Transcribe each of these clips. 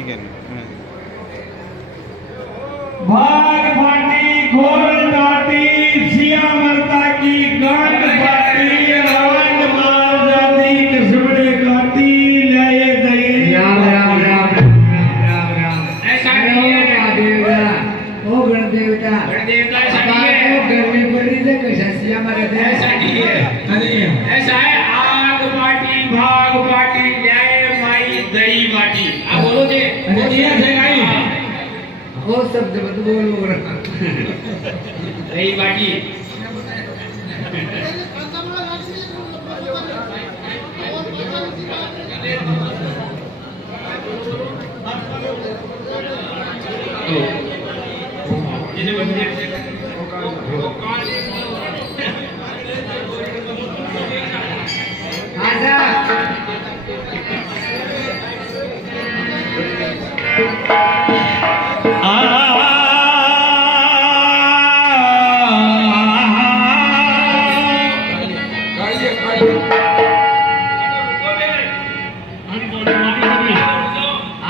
ठीक है भाग पाटी घोल टाटी सिया मरता की गांड पाटी रावण मार जाती कसबड़े काटी लाए दही राम राम राम राम राम ऐसा नहीं है महादेवता ओ गणदेवता गणदेवता ऐसा नहीं है गर्मी पड़ रही है कैसा सिया मरे थे ऐसा नहीं है ऐसा है आग पाटी भाग पाटी न्याय माई दही बाटी आप बोलो जे दिया से गाई वो शब्द मत बोलो दही बाटी जिसे बंदे आजा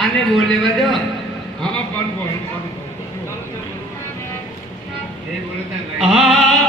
आने बोले बजो आ